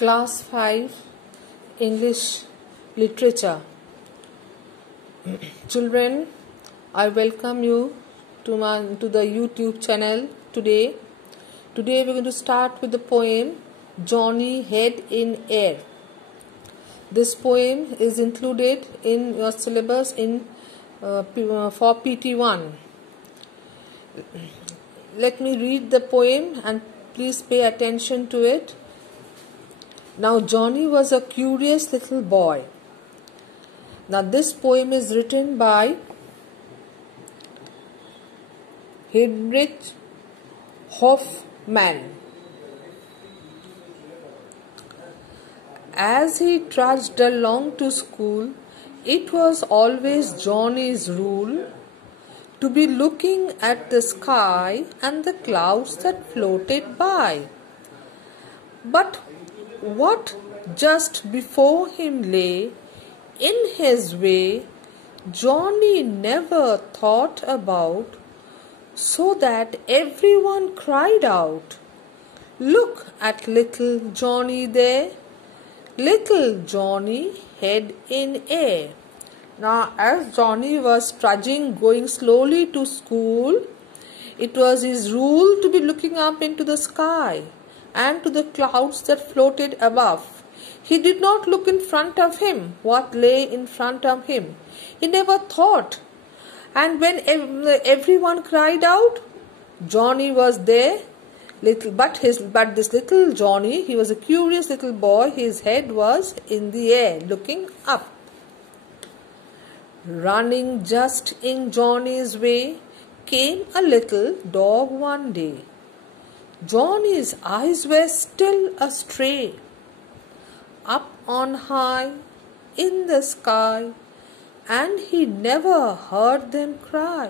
Class 5 English Literature. Children, I welcome you to the YouTube channel today. Today we are going to start with the poem Johnny Head in Air. This poem is included in your syllabus for PT1. Let me read the poem and please pay attention to it. Now Johnny was a curious little boy. Now this poem is written by Heinrich Hoffmann. As he trudged along to school, it was always Johnny's rule to be looking at the sky and the clouds that floated by. But what just before him lay in his way, Johnny never thought about, so that everyone cried out, "Look at little Johnny there, little Johnny head in air." Now, as Johnny was trudging, going slowly to school, it was his rule to be looking up into the sky and to the clouds that floated above. He did not look in front of him, what lay in front of him. He never thought. And when everyone cried out, Johnny was there. But this little Johnny, he was a curious little boy. His head was in the air, looking up. Running just in Johnny's way came a little dog one day. Johnny's eyes were still astray. Up on high in the sky, and he never heard them cry.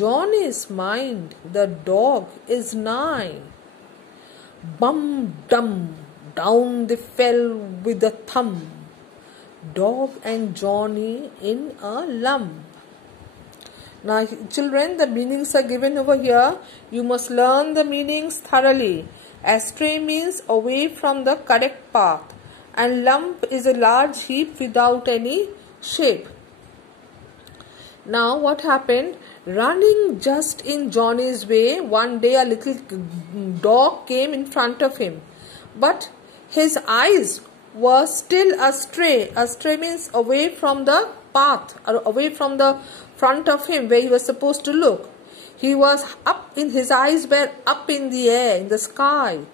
Johnny's mind, the dog is nigh. Bum dum, down they fell with a thump, dog and Johnny in a lump. Now children, the meanings are given over here. You must learn the meanings thoroughly. Astray means away from the correct path, and lump is a large heap without any shape. Now what happened? Running just in Johnny's way, one day a little dog came in front of him, but his eyes were still astray. Astray means away from the path, or away from the front of him where he was supposed to look. He was his eyes were up in the air, in the sky.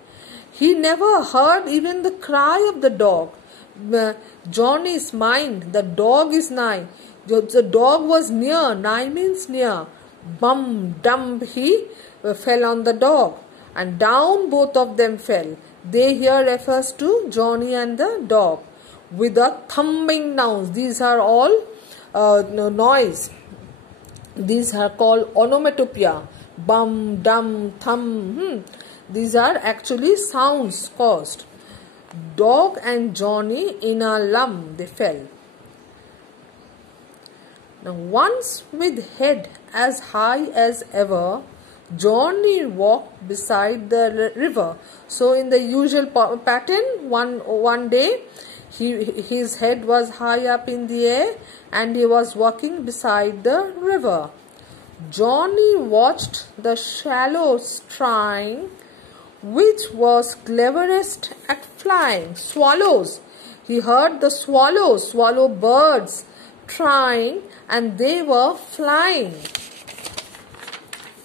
He never heard even the cry of the dog. Johnny's mind, the dog is nigh. The dog was near. Nigh means near. Bum, dump, he fell on the dog, and down both of them fell. They here refers to Johnny and the dog. With a thumping nouns. These are all noise. These are called onomatopoeia. Bum, dum, thump. These are actually sounds caused. Dog and Johnny in a lump they fell. Now once with head as high as ever, Johnny walked beside the river. So in the usual pattern, one day his head was high up in the air and he was walking beside the river. Johnny watched the shallow stream, which was cleverest at flying. Swallows. He heard the swallow birds trying, and they were flying.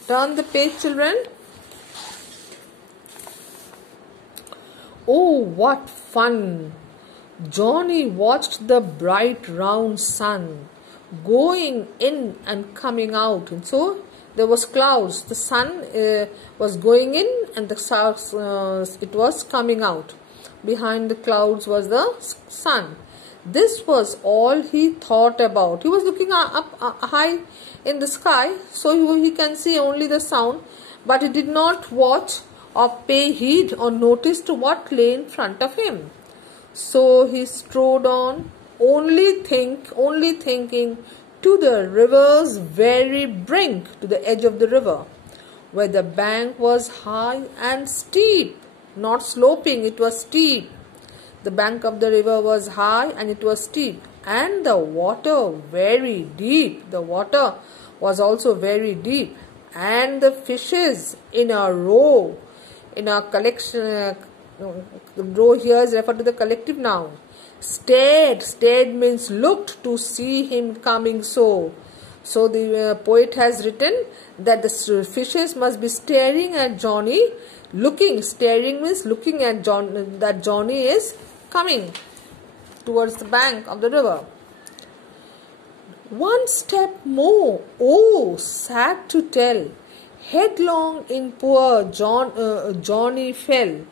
Turn the page, children. Oh, what fun! Johnny watched the bright round sun going in and coming out. And so there was clouds. The sun was going in and the clouds, it was coming out. Behind the clouds was the sun. This was all he thought about. He was looking up high in the sky, so he can see only the sound, but he did not watch or pay heed or notice to what lay in front of him. So he strode on, only thinking, to the river's very brink, to the edge of the river, where the bank was high and steep. not sloping, it was steep. The bank of the river was high and it was steep, and the water very deep. The water was also very deep, and the fishes in a row, in a collection, the row here is referred to the collective noun. Stared means looked to see him coming. So the poet has written that the fishes must be staring at Johnny. Staring means looking at John, that Johnny is coming towards the bank of the river. One step more, oh, sad to tell, headlong in poor Johnny fell.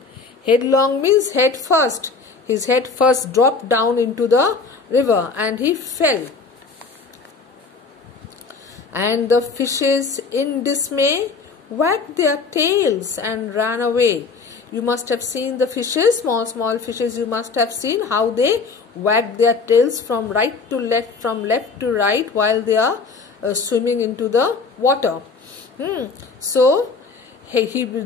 Headlong means head first. His head first dropped down into the river and he fell. And the fishes in dismay wagged their tails and ran away. You must have seen the fishes, small fishes, you must have seen how they wagged their tails from right to left, from left to right while they are swimming into the water. So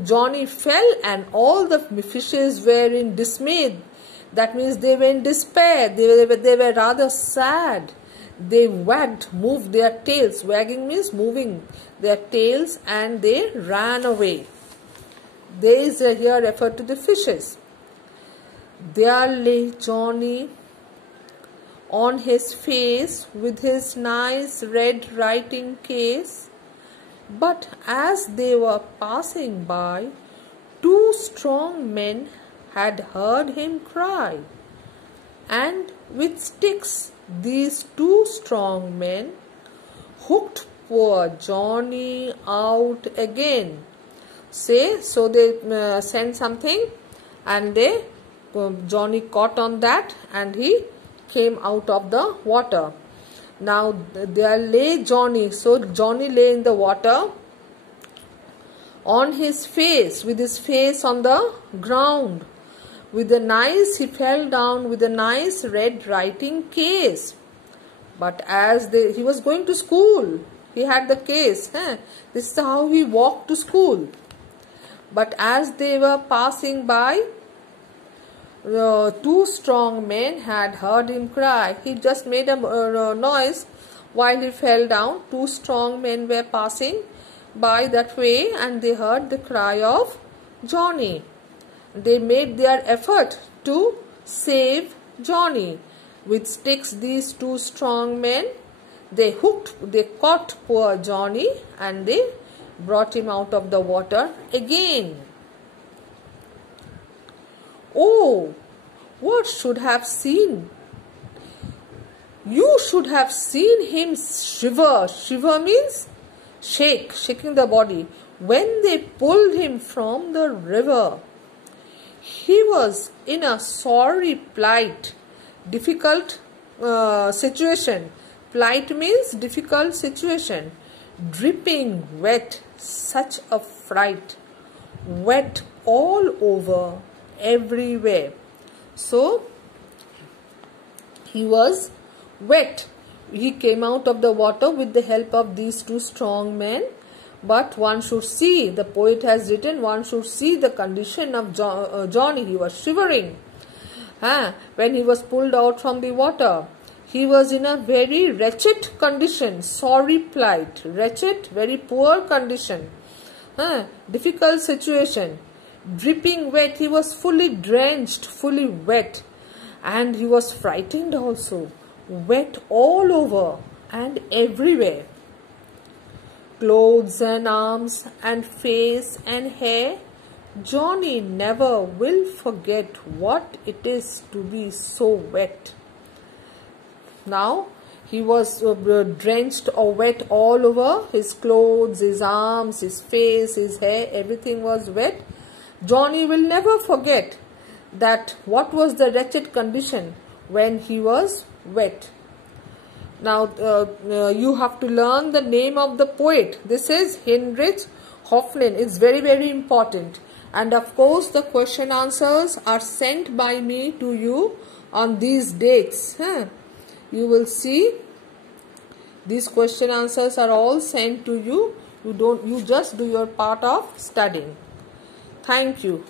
Johnny fell and all the fishes were in dismay. That means they were in despair. They were rather sad. They moved their tails. Wagging means moving their tails, and they ran away. They is here referred to the fishes. There lay Johnny on his face with his nice red writing case. But as they were passing by, two strong men had heard him cry, and with sticks these two strong men hooked poor Johnny out again. So they sent something, and Johnny caught on that and he came out of the water. Now there lay Johnny. So Johnny lay in the water on his face, with his face on the ground. He fell down with a nice red writing case. But as he was going to school, he had the case. This is how he walked to school. But as they were passing by, two strong men had heard him cry. He just made a noise while he fell down. Two strong men were passing by that way and they heard the cry of Johnny. They made their effort to save Johnny. With sticks, these two strong men, they caught poor Johnny and they brought him out of the water again. Oh, what should have seen? You should have seen him shiver. Shiver means shaking the body. When they pulled him from the river, he was in a sorry plight, difficult situation. Plight means difficult situation. Dripping wet, such a fright. Wet all over, everywhere. So he was wet. He came out of the water with the help of these two strong men. But one should see, the poet has written, one should see the condition of Johnny. He was shivering when he was pulled out from the water. He was in a very wretched condition, sorry plight, wretched, very poor condition, difficult situation, dripping wet. He was fully drenched, fully wet, and he was frightened also, wet all over and everywhere. Clothes and arms and face and hair, Johnny never will forget what it is to be so wet. Now he was drenched or wet all over. His clothes, his arms, his face, his hair, everything was wet. Johnny will never forget that what was the wretched condition when he was wet. Now you have to learn the name of the poet. This is Heinrich Hoffmann. It's very, very important. And of course the question answers are sent by me to you on these dates. You will see these question answers are all sent to you. You just do your part of studying. Thank you.